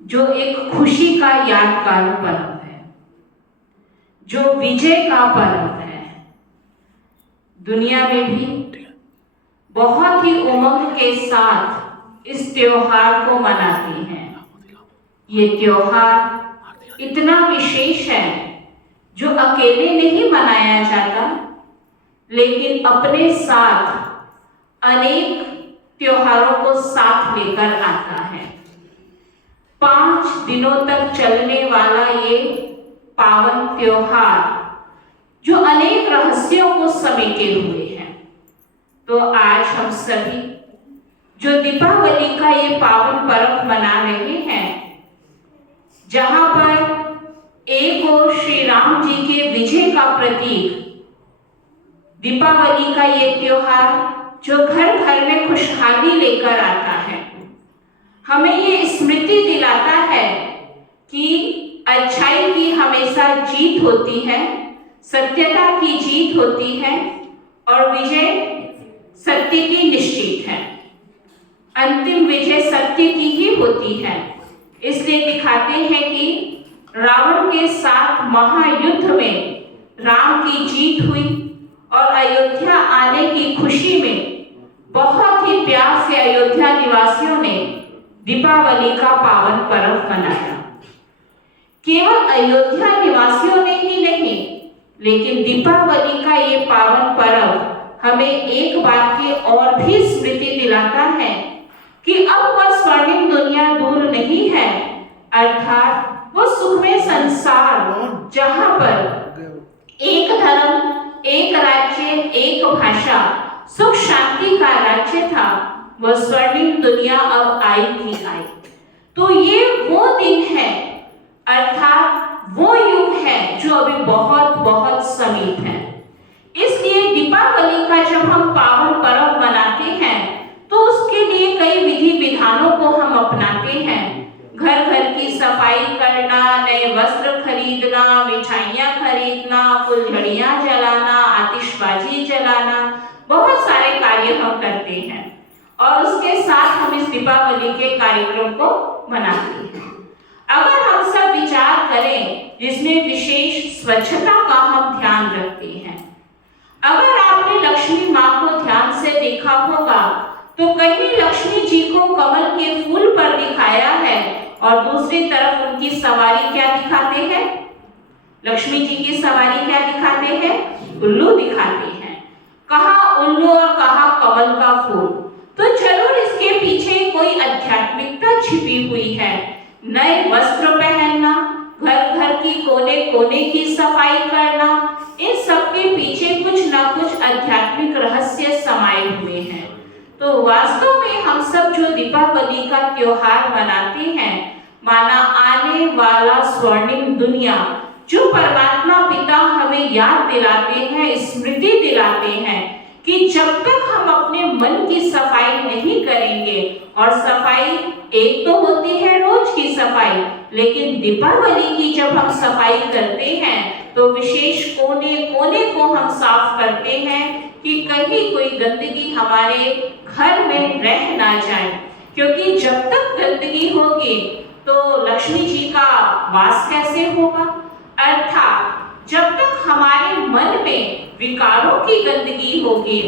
जो एक खुशी का यादगार पर्व है, जो विजय का पर्व है। दुनिया में भी बहुत ही उमंग के साथ इस त्योहार को मनाते हैं। ये त्योहार इतना विशेष है जो अकेले नहीं मनाया जाता, लेकिन अपने साथ अनेक त्योहारों को साथ लेकर आता है। 5 दिनों तक चलने वाला ये पावन त्योहार जो अनेक रहस्यों को समेटे हुए हैं। तो आज हम सभी जो दीपावली का ये पावन पर्व मना रहे हैं, जहां पर एक और श्री राम जी के विजय का प्रतीक दीपावली का ये त्योहार जो घर घर में खुशहाली लेकर आता है, हमें ये स्मृति दिलाता है कि अच्छाई की हमेशा जीत होती है, सत्यता की जीत होती है और विजय सत्य की निश्चित है। अंतिम विजय सत्य की ही होती है। इसलिए दिखाते हैं कि रावण के साथ महायुद्ध में राम की जीत हुई और अयोध्या आने की खुशी में बहुत ही प्यार से अयोध्या निवासियों ने दीपावली का पावन पर्व मनाया। केवल अयोध्या निवासियों ने ही नहीं, लेकिन दीपावली का ये पावन पर्व हमें एक बात की और भी स्मृति दिलाता है कि अब वह स्वर्णिम दुनिया दूर नहीं है, अर्थात वो सुखमय संसार जहां पर एक धर्म, एक राज्य, एक भाषा, सुख शांति का राज्य था, वह स्वर्णिम दुनिया अब आई थी आई। तो ये वो दिन है, अर्थात वो युग है जो अभी बहुत बहुत समीप है। इसलिए दीपावली का जब हम पावन पर्व मनाते हैं तो उसके लिए कई विधि विधानों को हम अपनाते हैं। घर घर की सफाई करना, नए वस्त्र खरीदना, मिठाइयाँ खरीदना, फुलझड़ियाँ जलाना, आतिशबाजी जलाना, बहुत सारे कार्य हम करते हैं और उसके साथ हम इस दीपावली के कार्यक्रम को मनाते हैं। अगर हम सब विचार करें जिसमें विशेष स्वच्छता का हम ध्यान रखते हैं। अगर आपने लक्ष्मी माँ को ध्यान से देखा होगा तो कहीं लक्ष्मी जी को कमल के फूल पर दिखाया है और दूसरी तरफ उनकी सवारी क्या दिखाते हैं? लक्ष्मी जी की सवारी क्या दिखाते हैं? उल्लू दिखाते हैं। कहाँ उल्लू और कहाँ कमल का फूल। तो जरूर इसके पीछे कोई आध्यात्मिकता छिपी हुई है। नए वस्त्र पहनना, घर घर की कोने कोने की सफाई करना, इन सब के पीछे कुछ ना कुछ आध्यात्मिक रहस्य समाये हुए हैं। तो वास्तव में हम सब जो दीपावली का त्योहार मनाते हैं, माना आने वाला स्वर्णिम दुनिया जो परमात्मा पिता हमें याद दिलाते हैं, स्मृति दिलाते हैं कि जब तक हम अपने मन की सफाई नहीं करेंगे, और सफाई एक तो होती है रोज की सफाई, लेकिन दीपावली की जब हम सफाई करते हैं तो विशेष कोने कोने को हम साफ करते हैं कि कहीं कोई गंदगी हमारे घर में रह ना जाए। क्योंकि जब तक गंदगी होगी तो लक्ष्मी जी का वास कैसे होगा? अर्थात जब तक हमारे मन में विकारों की गंदगी होगी,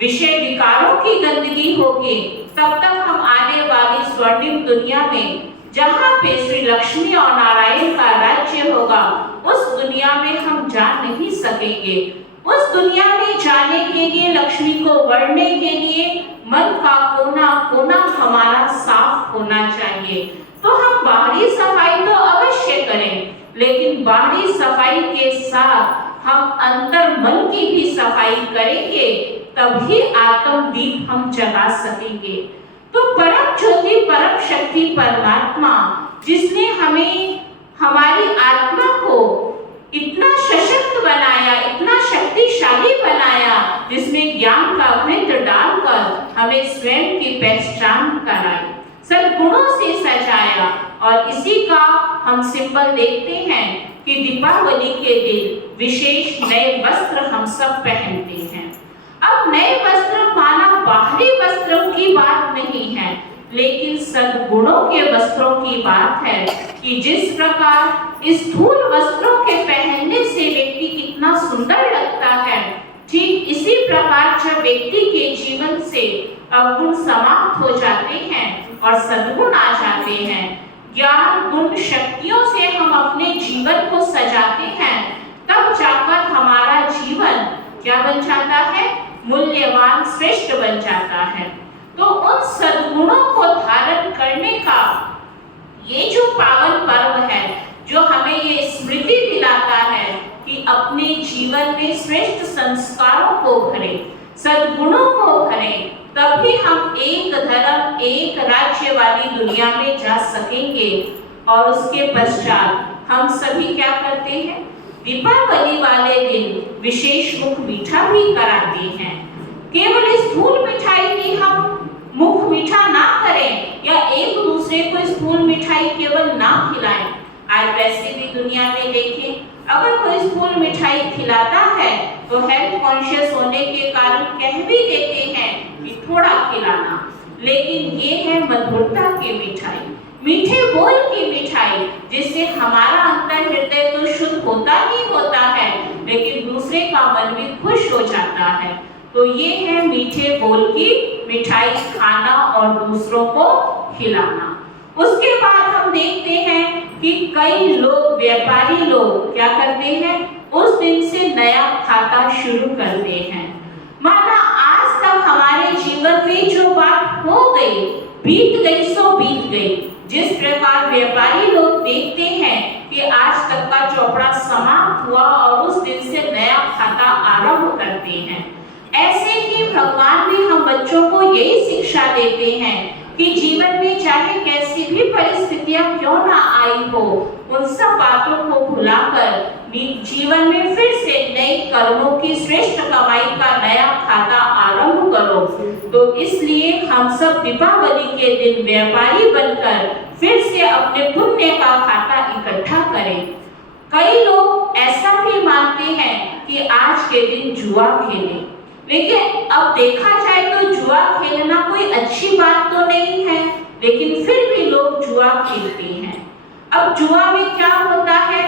विषय विकारों की गंदगी होगी, तब तक हम आने वाली स्वर्णिम दुनिया में जहाँ पे श्री लक्ष्मी और नारायण का राज्य होगा, उस दुनिया में हम जा नहीं सकेंगे। उस दुनिया में जाने के लिए, लक्ष्मी को वरने के लिए मन का कोना कोना हमारा साफ होना चाहिए। तो हम बाहरी सफाई तो अवश्य करें, लेकिन बाहरी सफाई के साथ हम अंतर मन की भी सफाई करेंगे, तभी आत्म दीप हम जगा सकेंगे। तो परम ज्योति, परम शक्ति परमात्मा, जिसने हमें, हमारी आत्मा को इतना सशक्त बनाया, इतना शक्तिशाली बनाया, जिसमें ज्ञान का अमृत डालकर हमें स्वयं की पहचान कराई, सद्गुणों से सजाया, और इसी का हम सिंबल देखते हैं कि दीपावली के दिन विशेष नए वस्त्र हम सब पहनते हैं। अब नए वस्त्र माना बाहरी वस्त्रों की बात नहीं है, लेकिन सद्गुणों के वस्त्रों की बात है कि जिस प्रकार स्थूल वस्त्रों के पहनने से व्यक्ति कितना सुंदर लगता है, ठीक इसी प्रकार जब व्यक्ति के जीवन से अवगुण समाप्त हो जाते हैं और सद्गुण आ जाते हैं, ज्ञान गुण शक्तियों से हम अपने जीवन को सजाते हैं, तब जाकर हमारा जीवन क्या बन जाता है? मूल्यवान, श्रेष्ठ बन जाता है। तो उन सद्गुणों को धारण करने का ये जो पावन पर्व है, जो हमें ये स्मृति दिलाता है कि अपने जीवन में श्रेष्ठ संस्कारों को भरें, सद्गुणों को भरें, तभी हम एक धर्म एक राज्य वाली दुनिया में जा सकेंगे। और उसके पश्चात हम सभी क्या करते हैं? दीपावली वाले दिन विशेष मुख मीठा भी कराते हैं। केवल स्थूल मिठाई की हम मुख मीठा ना करें या एक दूसरे को स्थूल मिठाई केवल ना खिलाएं। आज वैसे भी दुनिया में देखें, अगर कोई स्थूल मिठाई खिलाता है तो हेल्थ कॉन्शियस होने के कारण कह भी देते हैं कि थोड़ा खिलाना, लेकिन ये है मधुरता की मिठाई, मीठे बोल की मिठाई, जिससे हमारा अंतर हृदय तो शुद्ध होता ही होता है, लेकिन दूसरे का मन भी खुश हो जाता है। तो ये है मीठे बोल की मिठाई खाना और दूसरों को खिलाना। उसके बाद हम देखते हैं कि कई लोग, व्यापारी लोग क्या करते हैं? उस दिन से नया खाता शुरू करते हैं। माना आज तक हमारे जीवन में जो बात हो गई, बीत गई सो बीत गई। जिस प्रकार व्यापारी लोग देखते हैं कि आज तक का चौपड़ा समाप्त हुआ और उस दिन से नया खाता आरंभ करते हैं, ऐसे ही भगवान भी हम बच्चों को यही शिक्षा देते हैं कि जीवन में चाहे कैसी भी परिस्थितियां क्यों ना आई हो, उन सब बातों को भुलाकर जीवन में फिर से नए कर्मों की श्रेष्ठ कमाई का नया खाता आरंभ करो। तो इसलिए हम सब दीपावली के दिन व्यापारी बनकर फिर से अपने पुण्य का खाता इकट्ठा करें। कई लोग ऐसा भी मानते हैं कि आज के दिन जुआ खेलें, लेकिन अब देखा जाए तो जुआ खेलना कोई अच्छी बात तो नहीं है, लेकिन फिर भी लोग जुआ खेलते हैं। अब जुआ में क्या होता है?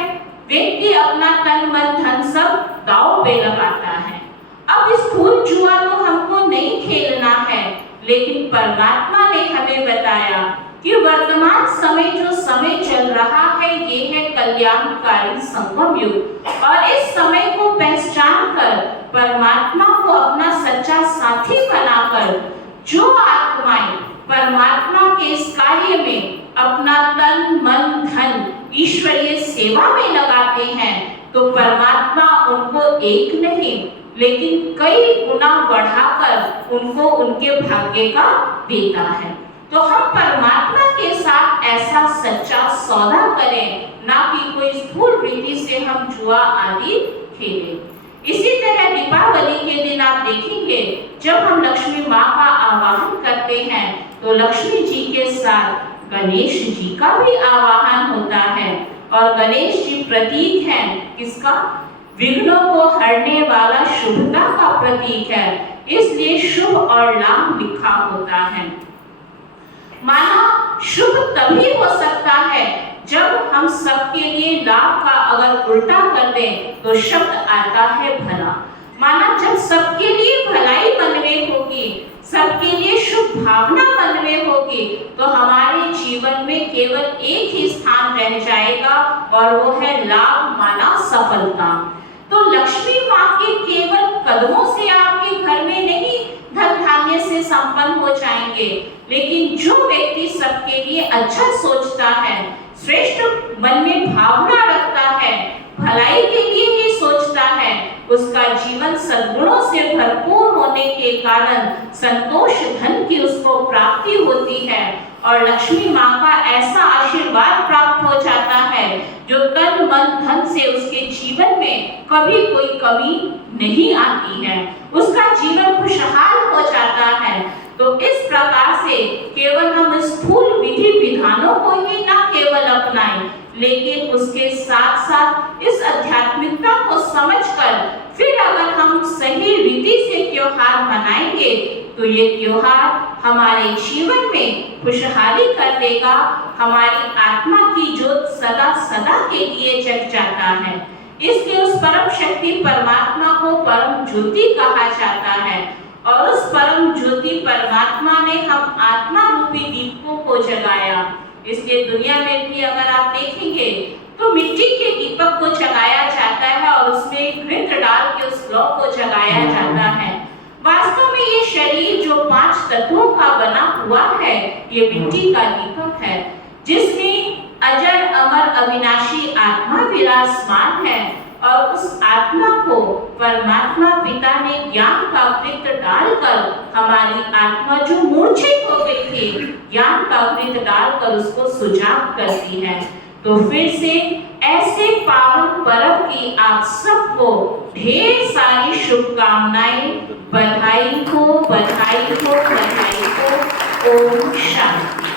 व्यक्ति अपना तन मन धन सब दांव पे लगाता है। अब स्थूल जुआ तो हमको नहीं खेलना है, लेकिन परमात्मा ने हमें बताया कि वर्तमान समय जो समय चल रहा है, ये है कल्याणकारी संगम युग, और इस समय को पहचान कर परमात्मा को अपना सच्चा साथी बनाकर जो आत्माएं परमात्मा के इस कार्य में अपना तन मन धन ईश्वरीय सेवा में लगाते हैं, तो परमात्मा उनको एक नहीं लेकिन कई गुना बढ़ाकर उनको उनके भाग्य का देता है। तो हम परमात्मा के साथ ऐसा सच्चा सौदा करें, ना कि कोई स्थूल रीति से हम जुआ आदि खेलें। इसी तरह दीपावली के दिन आप देखेंगे, जब हम लक्ष्मी माँ का आवाहन करते हैं तो लक्ष्मी जी के साथ गणेश जी का भी आवाहन होता है, और गणेश जी प्रतीक हैं किसका? विघ्नों को हरने वाला, शुभता का प्रतीक है, इसलिए शुभ और लाभ लिखा होता है। माना शुभ तभी हो सकता है जब हम सबके लिए लाभ का अगर उल्टा कर दें तो शब्द आता है भला। माना जब सबके लिए भलाई मन में होगी, सबके लिए शुभ भावना मन में होगी, तो हमारे जीवन में केवल एक ही स्थान रह जाएगा और वो है लाभ, माना सफलता। तो लक्ष्मी माँ के केवल कदमों से आपके घर में नहीं धन धान्य से संपन्न हो जाएंगे, लेकिन जो व्यक्ति सबके लिए अच्छा सोचता है, श्रेष्ठ मन में भावना रखता है, भलाई के लिए ही सोचता है, उसका जीवन सद्गुणों से भरपूर होने के कारण संतोष धन की उसको प्राप्ति होती है, और लक्ष्मी माँ का ऐसा आशीर्वाद प्राप्त हो जाता है जो तन मन धन से उसके जीवन में कभी कोई कमी नहीं आती है, उसका जीवन खुशहाल हो जाता है। तो इस प्रकार से केवल हम स्थूल विधि विधानों को ही ना केवल अपनाएं, लेकिन उसके साथ साथ इस आध्यात्मिकता को समझकर फिर अगर हम सही रीति से त्योहार मनाएंगे तो ये त्योहार हमारे जीवन में खुशहाली कर देगा, हमारी आत्मा की ज्योत सदा सदा के लिए जग जाता है। इसलिए उस परम शक्ति परमात्मा को परम ज्योति कहा जाता है और उस परम ज्योति परमात्मा ने हम आत्मा रूपी दीपकों को जगाया। इसलिए दुनिया में भी अगर आप देखेंगे तो मिट्टी के दीपक को जगाया जाता है और उसमें घृत डाल के उस लौ को जगाया जाता है। वास्तव में ये शरीर जो 5 तत्वों का बना हुआ है, ये मिट्टी का दीपक है जिसमें अजर अमर अविनाशी आत्मा विराजमान है और उस आत्मा को परमात्मा पिता ने ज्ञान का वृत्त डालकर हमारी आत्मा जो मूर्छित हो गई थी, ज्ञान का वृत्त डालकर उसको सुजाग करती है। तो फिर से ऐसे पावन पर्व की आप सबको ढेर सारी शुभकामनाएं, बधाई हो, बधाई हो, बधाई हो। ओम शांति।